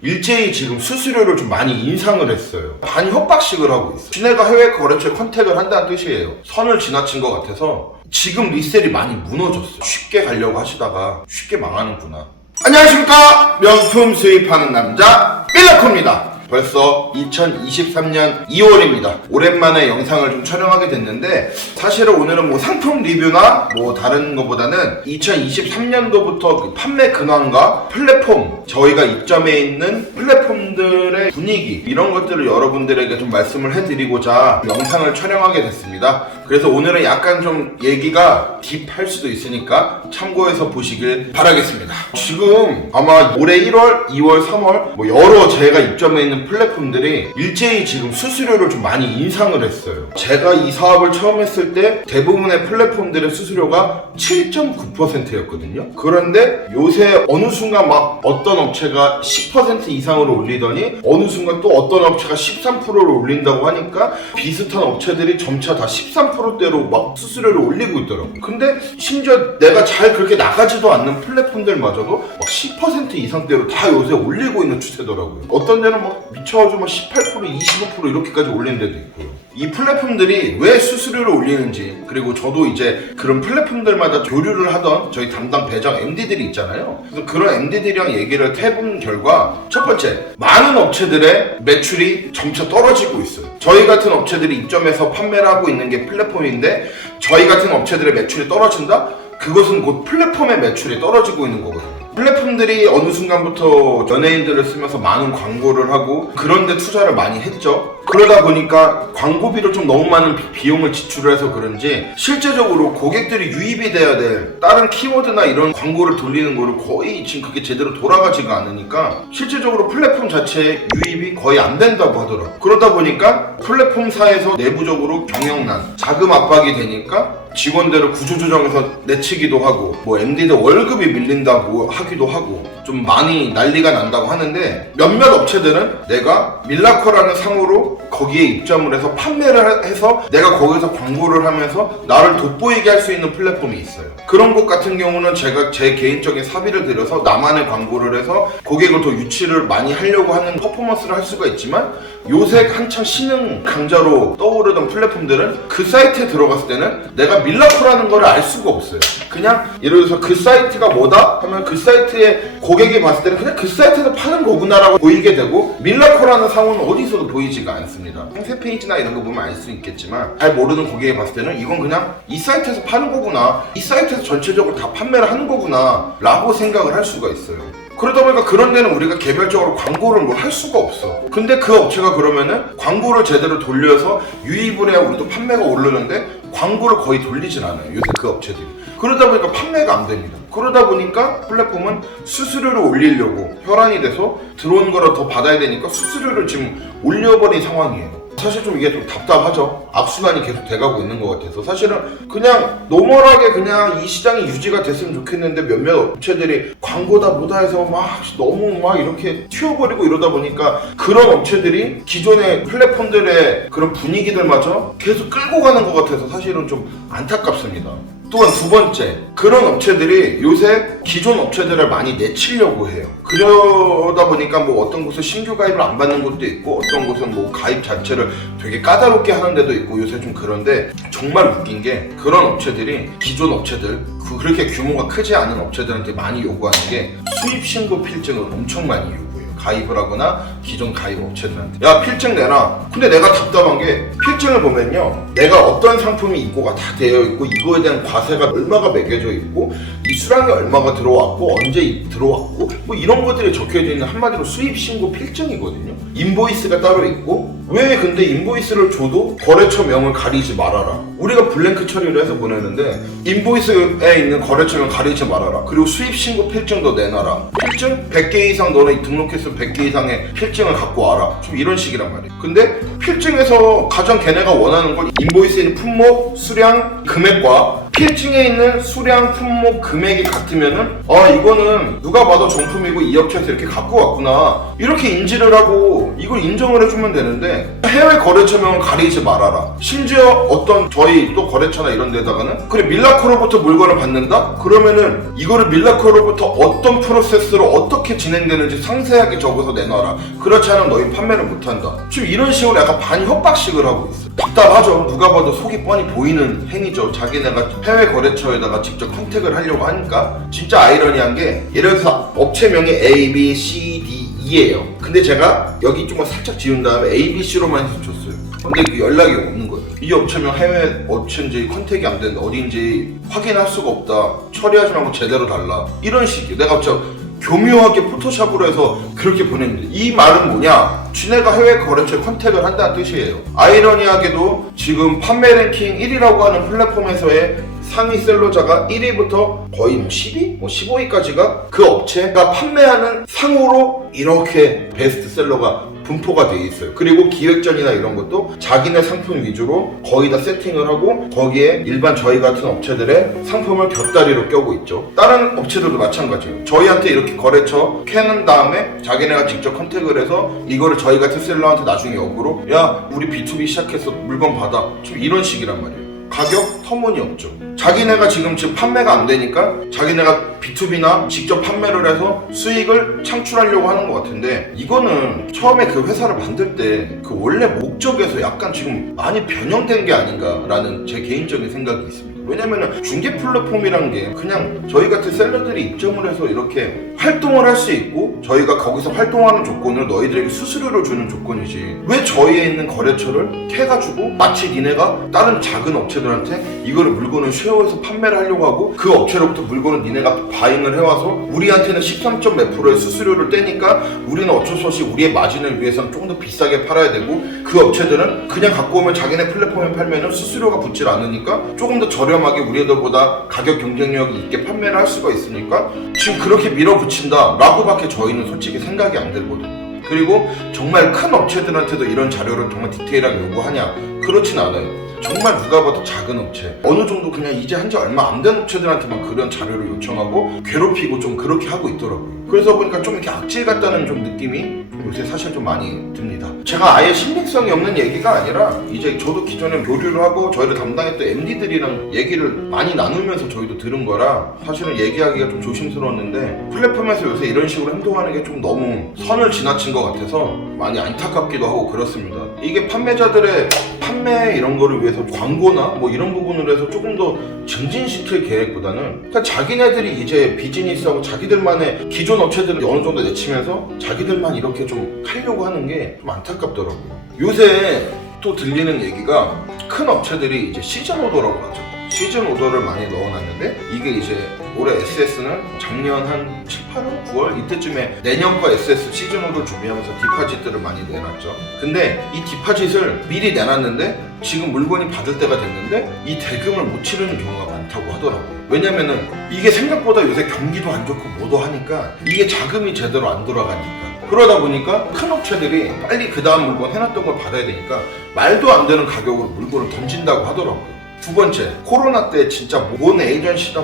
일제히 지금 수수료를 좀 많이 인상을 했어요. 반협박식을 하고 있어요. 시내가 해외 거래처에 컨택을 한다는 뜻이에요. 선을 지나친 것 같아서 지금 리셀이 많이 무너졌어요. 쉽게 가려고 하시다가 쉽게 망하는구나. 안녕하십니까, 명품 수입하는 남자 밀라코입니다. 벌써 2023년 2월입니다. 오랜만에 영상을 좀 촬영하게 됐는데, 사실은 오늘은 뭐 상품 리뷰나 뭐 다른 것보다는 2023년도부터 판매 근황과 플랫폼, 저희가 입점해 있는 플랫폼들의 분위기, 이런 것들을 여러분들에게 좀 말씀을 해드리고자 영상을 촬영하게 됐습니다. 그래서 오늘은 약간 좀 얘기가 딥할 수도 있으니까 참고해서 보시길 바라겠습니다. 지금 아마 올해 1월, 2월, 3월 뭐 여러 제가 입점해 있는 플랫폼들이 일제히 지금 수수료를 좀 많이 인상을 했어요. 제가 이 사업을 처음 했을 때 대부분의 플랫폼들의 수수료가 7.9%였거든요. 그런데 요새 어느 순간 막 어떤 업체가 10% 이상으로 올리더니 어느 순간 또 어떤 업체가 13%를 올린다고 하니까 비슷한 업체들이 점차 다 13%대로 막 수수료를 올리고 있더라고요. 근데 심지어 내가 잘 그렇게 나가지도 않는 플랫폼들마저도 막 10% 이상대로 다 요새 올리고 있는 추세더라고요. 어떤 데는 막 미쳐가지고 막 18%, 25% 이렇게까지 올리는 데도 있고요. 이 플랫폼들이 왜 수수료를 올리는지, 그리고 저도 이제 그런 플랫폼들마다 교류를 하던 저희 담당 배정 MD들이 있잖아요. 그래서 그런 MD들이랑 얘기를 해본 결과, 첫 번째, 많은 업체들의 매출이 점차 떨어지고 있어요. 저희 같은 업체들이 입점해서 판매를 하고 있는 게 플랫폼인데, 저희 같은 업체들의 매출이 떨어진다? 그것은 곧 플랫폼의 매출이 떨어지고 있는 거거든요. 플랫폼들이 어느 순간부터 연예인들을 쓰면서 많은 광고를 하고 그런 데 투자를 많이 했죠. 그러다 보니까 광고비로 좀 너무 많은 비용을 지출을 해서 그런지 실제적으로 고객들이 유입이 돼야 될 다른 키워드나 이런 광고를 돌리는 거를 거의 지금 그게 제대로 돌아가지가 않으니까 실제적으로 플랫폼 자체의 유입이 거의 안 된다고 하더라고요. 그러다 보니까 플랫폼사에서 내부적으로 경영난, 자금 압박이 되니까 직원들을 구조조정해서 내치기도 하고, 뭐 MD들 월급이 밀린다고 하기도 하고, 좀 많이 난리가 난다고 하는데, 몇몇 업체들은 내가 밀라코라는 상호로 거기에 입점을 해서 판매를 해서 내가 거기서 광고를 하면서 나를 돋보이게 할 수 있는 플랫폼이 있어요. 그런 곳 같은 경우는 제가 제 개인적인 사비를 들여서 나만의 광고를 해서 고객을 더 유치를 많이 하려고 하는 퍼포먼스를 할 수가 있지만, 요새 한창 신흥 강자로 떠오르던 플랫폼들은 그 사이트에 들어갔을 때는 내가 밀라코라는 걸 알 수가 없어요. 그냥 예를 들어서 그 사이트가 뭐다? 하면 그 사이트에 고객이 봤을 때는 그냥 그 사이트에서 파는 거구나라고 보이게 되고, 밀라코라는 상호는 어디서도 보이지가 않습니다. 상세 페이지나 이런 거 보면 알 수 있겠지만, 잘 모르는 고객이 봤을 때는 이건 그냥 이 사이트에서 파는 거구나, 이 사이트에서 전체적으로 다 판매를 하는 거구나 라고 생각을 할 수가 있어요. 그러다 보니까 그런 데는 우리가 개별적으로 광고를 뭘 할 수가 없어. 근데 그 업체가 그러면은 광고를 제대로 돌려서 유입을 해야 우리도 판매가 오르는데 광고를 거의 돌리진 않아요, 요새 그 업체들이. 그러다 보니까 판매가 안 됩니다. 그러다 보니까 플랫폼은 수수료를 올리려고 혈안이 돼서 들어온 거를 더 받아야 되니까 수수료를 지금 올려버린 상황이에요. 사실 좀 이게 좀 답답하죠. 악순환이 계속 돼가고 있는 것 같아서 사실은 그냥 노멀하게 그냥 이 시장이 유지가 됐으면 좋겠는데, 몇몇 업체들이 광고다 뭐다 해서 막 너무 막 이렇게 튀어버리고 이러다 보니까 그런 업체들이 기존의 플랫폼들의 그런 분위기들마저 계속 끌고 가는 것 같아서 사실은 좀 안타깝습니다. 또한 두 번째, 그런 업체들이 요새 기존 업체들을 많이 내치려고 해요. 그러다 보니까 뭐 어떤 곳은 신규 가입을 안 받는 곳도 있고, 어떤 곳은 뭐 가입 자체를 되게 까다롭게 하는 데도 있고, 요새 좀 그런데 정말 웃긴 게, 그런 업체들이 기존 업체들, 그렇게 규모가 크지 않은 업체들한테 많이 요구하는 게 수입 신고 필증을 엄청 많이 요구해요. 가입을 하거나 기존 가입 업체들한테 야, 필증 내놔. 근데 내가 답답한 게, 필증을 보면요, 내가 어떤 상품이 입고가 다 되어 있고 이거에 대한 과세가 얼마가 매겨져 있고 이 수량이 얼마가 들어왔고 언제 들어왔고 뭐 이런 것들이 적혀져 있는, 한마디로 수입 신고 필증이거든요. 인보이스가 따로 있고, 왜 근데 인보이스를 줘도 거래처 명을 가리지 말아라, 우리가 블랭크 처리를 해서 보내는데 인보이스에 있는 거래처명 가리지 말아라, 그리고 수입 신고 필증도 내놔라, 필증 100개 이상 너네 등록했으면 100개 이상의 필증을 갖고 와라, 좀 이런 식이란 말이에요. 근데 필증에서 가장 걔네가 원하는 건 인보이스에 있는 품목, 수량, 금액과 필증에 있는 수량, 품목, 금액이 같으면은 이거는 누가 봐도 정품이고 이 업체에서 이렇게 갖고 왔구나 이렇게 인지를 하고 이걸 인정을 해주면 되는데 해외 거래처명은 가리지 말아라. 심지어 어떤 저희 또 거래처나 이런 데다가는 그래 밀라코로부터 물건을 받는다? 그러면은 이거를 밀라코로부터 어떤 프로세스로 어떻게 진행되는지 상세하게 적어서 내놔라. 그렇지 않으면 너희 판매를 못한다. 지금 이런 식으로 약간 반협박식을 하고 있어. 답답하죠. 누가 봐도 속이 뻔히 보이는 행위죠. 자기네가 해외 거래처에다가 직접 컨택을 하려고 하니까. 진짜 아이러니한 게 예를 들어서 업체명이 A, B, C, D, E예요. 근데 제가 여기 좀 살짝 지운 다음에 A, B, C로만 해서 줬어요. 근데 그 연락이 없는 거예요. 이 업체명 해외 업체인지 컨택이 안 되는데 어딘지 확인할 수가 없다. 처리하지 말고 제대로 달라. 이런 식이에요. 내가 갑자기 교묘하게 포토샵으로 해서 그렇게 보냈는데 이 말은 뭐냐? 쥐네가 해외 거래처에 컨택을 한다는 뜻이에요. 아이러니하게도 지금 판매 랭킹 1위라고 하는 플랫폼에서의 상위 셀러자가 1위부터 거의 10위? 15위까지가 그 업체가 판매하는 상으로 이렇게 베스트셀러가 분포가 돼 있어요. 그리고 기획전이나 이런 것도 자기네 상품 위주로 거의 다 세팅을 하고 거기에 일반 저희 같은 업체들의 상품을 곁다리로 껴고 있죠. 다른 업체들도 마찬가지예요. 저희한테 이렇게 거래처 캐는 다음에 자기네가 직접 컨택을 해서 이거를 저희 같은 셀러한테 나중에 역으로 야 우리 B2B 시작해서 물건 받아. 좀 이런 식이란 말이에요. 가격 터무니없죠. 자기네가 지금 판매가 안 되니까 자기네가 B2B나 직접 판매를 해서 수익을 창출하려고 하는 것 같은데 이거는 처음에 그 회사를 만들 때 그 원래 목적에서 약간 지금 많이 변형된 게 아닌가라는 제 개인적인 생각이 있습니다. 왜냐면은 중개 플랫폼이란 게 그냥 저희 같은 셀러들이 입점을 해서 이렇게 활동을 할 수 있고 저희가 거기서 활동하는 조건을 너희들에게 수수료를 주는 조건이지 왜 저희에 있는 거래처를 캐가지고 마치 니네가 다른 작은 업체들한테 이거를 물건을 쉐어해서 판매를 하려고 하고 그 업체로부터 물건을 니네가 바잉을 해와서 우리한테는 13몇 %의 수수료를 떼니까 우리는 어쩔 수 없이 우리의 마진을 위해서는 조금 더 비싸게 팔아야 되고 그 업체들은 그냥 갖고 오면 자기네 플랫폼에 팔면은 수수료가 붙질 않으니까 조금 더 저렴하게 우리들보다 가격 경쟁력이 있게 판매를 할 수가 있으니까 지금 그렇게 밀어붙인다 라고밖에 저희는 솔직히 생각이 안 들거든요. 그리고 정말 큰 업체들한테도 이런 자료를 정말 디테일하게 요구하냐? 그렇진 않아요. 정말 누가 봐도 작은 업체 어느 정도 그냥 이제 한지 얼마 안 된 업체들한테만 그런 자료를 요청하고 괴롭히고 좀 그렇게 하고 있더라고요. 그래서 보니까 좀 이렇게 악질 같다는 좀 느낌이 좀 요새 사실 좀 많이 듭니다. 제가 아예 신빙성이 없는 얘기가 아니라 이제 저도 기존에 교류를 하고 저희를 담당했던 MD들이랑 얘기를 많이 나누면서 저희도 들은 거라 사실은 얘기하기가 좀 조심스러웠는데 플랫폼에서 요새 이런 식으로 행동하는 게 좀 너무 선을 지나친 것 같아서 많이 안타깝기도 하고 그렇습니다. 이게 판매자들의 판매 이런 거를 위해서 광고나 뭐 이런 부분을 해서 조금 더 증진시킬 계획보다는 그러니까 자기네들이 이제 비즈니스하고 자기들만의 기존 업체들을 어느 정도 내치면서 자기들만 이렇게 좀 하려고 하는 게 좀 안타깝더라고요. 요새 또 들리는 얘기가 큰 업체들이 이제 시즌 오더라고 하죠. 시즌 오더를 많이 넣어놨는데 이게 이제 올해 SS는 작년 한 7, 8월, 9월 이때쯤에 내년 거 SS 시즌 오더 준비하면서 디파짓들을 많이 내놨죠. 근데 이 디파짓을 미리 내놨는데 지금 물건이 받을 때가 됐는데 이 대금을 못 치르는 경우가 많다고 하더라고요. 왜냐면은 이게 생각보다 요새 경기도 안 좋고 뭐도 하니까 이게 자금이 제대로 안 돌아가니까 그러다 보니까 큰 업체들이 빨리 그 다음 물건 해놨던 걸 받아야 되니까 말도 안 되는 가격으로 물건을 던진다고 하더라고요. 두 번째, 코로나 때 진짜 뭔 에이전시다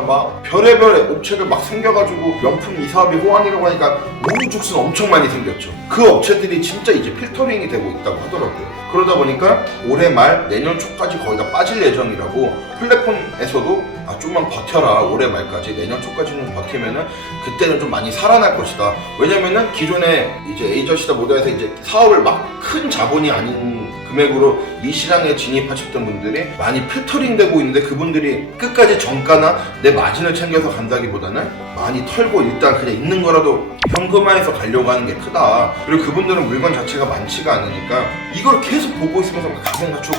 막 별의별 업체들 막 생겨가지고 명품 이 사업이 호황이라고 하니까 우후죽순 엄청 많이 생겼죠. 그 업체들이 진짜 이제 필터링이 되고 있다고 하더라고요. 그러다 보니까 올해 말 내년 초까지 거의 다 빠질 예정이라고 플랫폼에서도 좀만 버텨라 올해 말까지 내년 초까지는 버티면은 그때는 좀 많이 살아날 것이다. 왜냐면은 기존에 이제 에이전시다 모델에서 이제 사업을 막 큰 자본이 아닌 금액으로 이 시장에 진입하셨던 분들이 많이 필터링 되고 있는데 그분들이 끝까지 정가나 내 마진을 챙겨서 간다기보다는 많이 털고 일단 그냥 있는 거라도 현금화해서 가려고 하는 게 크다. 그리고 그분들은 물건 자체가 많지가 않으니까 이걸 계속 보고 있으면서 가격 낮추고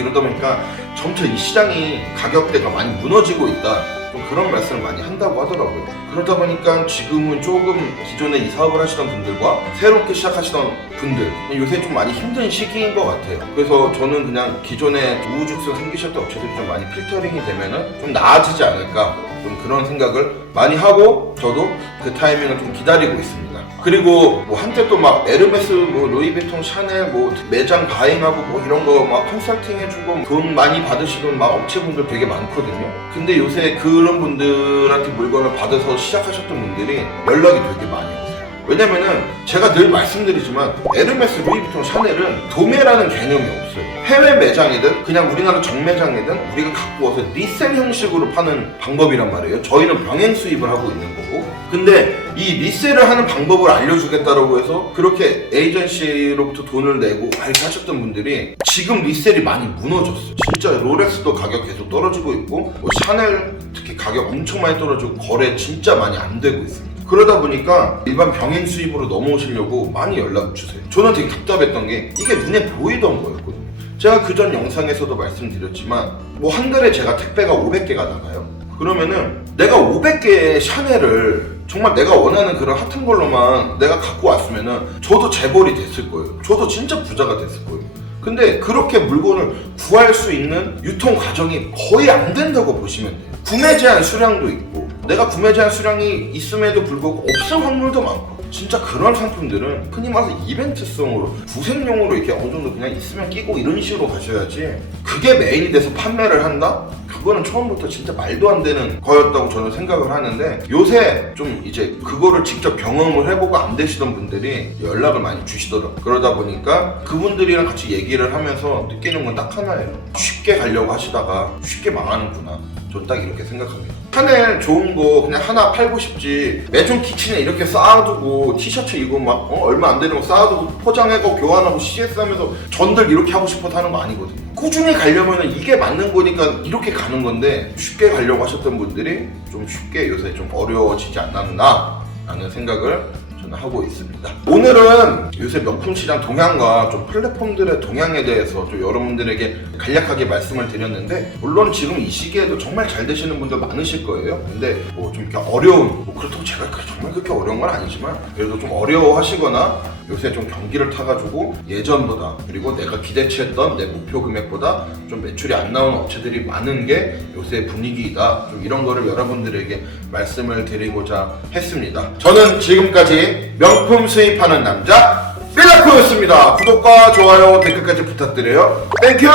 이러다 보니까 점차 이 시장이 가격대가 많이 무너지고 있다. 좀 그런 말씀을 많이 한다고 하더라고요. 그러다 보니까 지금은 조금 기존에 이 사업을 하시던 분들과 새롭게 시작하시던 분들 요새 좀 많이 힘든 시기인 것 같아요. 그래서 저는 그냥 기존에 우후죽순 생기셨던 업체들이 좀 많이 필터링이 되면은 좀 나아지지 않을까 좀 그런 생각을 많이 하고 저도 그 타이밍을 좀 기다리고 있습니다. 그리고 뭐 한때 또 막 에르메스, 뭐 루이비통, 샤넬 뭐 매장 바잉하고 뭐 이런 거 막 컨설팅 해주고 돈 많이 받으시던 막 업체분들 되게 많거든요. 근데 요새 그런 분들한테 물건을 받아서 시작하셨던 분들이 연락이 되게 많이 오세요. 왜냐면은 제가 늘 말씀드리지만 에르메스, 루이비통, 샤넬은 도매라는 개념이 없어요. 해외 매장이든 그냥 우리나라 정매장이든 우리가 갖고 와서 리셀 형식으로 파는 방법이란 말이에요. 저희는 병행 수입을 하고 있는 거고. 근데 이 리셀을 하는 방법을 알려주겠다라고 해서 그렇게 에이전시로부터 돈을 내고 이렇게 하셨던 분들이 지금 리셀이 많이 무너졌어요. 진짜 롤렉스도 가격 계속 떨어지고 있고 뭐 샤넬 특히 가격 엄청 많이 떨어지고 거래 진짜 많이 안 되고 있습니다. 그러다 보니까 일반 병행 수입으로 넘어오시려고 많이 연락 주세요. 저는 되게 답답했던 게 이게 눈에 보이던 거였거든요. 제가 그전 영상에서도 말씀드렸지만 뭐 한 달에 제가 택배가 500개가 나가요. 그러면은 내가 500개의 샤넬을 정말 내가 원하는 그런 핫한 걸로만 내가 갖고 왔으면은 저도 재벌이 됐을 거예요. 저도 진짜 부자가 됐을 거예요. 근데 그렇게 물건을 구할 수 있는 유통 과정이 거의 안 된다고 보시면 돼요. 구매 제한 수량도 있고 내가 구매 제한 수량이 있음에도 불구하고 없을 확률도 많고 진짜 그런 상품들은 흔히 말해서 이벤트성으로 구색용으로 이렇게 어느 정도 그냥 있으면 끼고 이런 식으로 가셔야지 그게 메인이 돼서 판매를 한다? 그거는 처음부터 진짜 말도 안 되는 거였다고 저는 생각을 하는데 요새 좀 이제 그거를 직접 경험을 해보고 안 되시던 분들이 연락을 많이 주시더라고요. 그러다 보니까 그분들이랑 같이 얘기를 하면서 느끼는 건 딱 하나예요. 쉽게 가려고 하시다가 쉽게 망하는구나. 전 딱 이렇게 생각합니다. 샤넬 좋은 거 그냥 하나 팔고 싶지 매종 키친에 이렇게 쌓아두고 티셔츠 이거 막 얼마 안 되는 거 쌓아두고 포장하고 교환하고 CS 하면서 전들 이렇게 하고 싶어서 하는 거 아니거든요. 꾸준히 가려면 이게 맞는 거니까 이렇게 가는 건데 쉽게 가려고 하셨던 분들이 좀 쉽게 요새 좀 어려워지지 않았나 라는 생각을 저는 하고 있습니다. 오늘은 요새 명품 시장 동향과 좀 플랫폼들의 동향에 대해서 좀 여러분들에게 간략하게 말씀을 드렸는데 물론 지금 이 시기에도 정말 잘 되시는 분들 많으실 거예요. 근데 뭐 좀 이렇게 어려운 뭐 그렇다고 제가 정말 그렇게 어려운 건 아니지만 그래도 좀 어려워하시거나 요새 좀 경기를 타가지고 예전보다 그리고 내가 기대치 했던 내 목표 금액보다 좀 매출이 안 나오는 업체들이 많은 게 요새 분위기이다. 좀 이런 거를 여러분들에게 말씀을 드리고자 했습니다. 저는 지금까지 명품 수입하는 남자 밀라코였습니다. 구독과 좋아요 댓글까지 부탁드려요. 땡큐.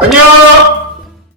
안녕.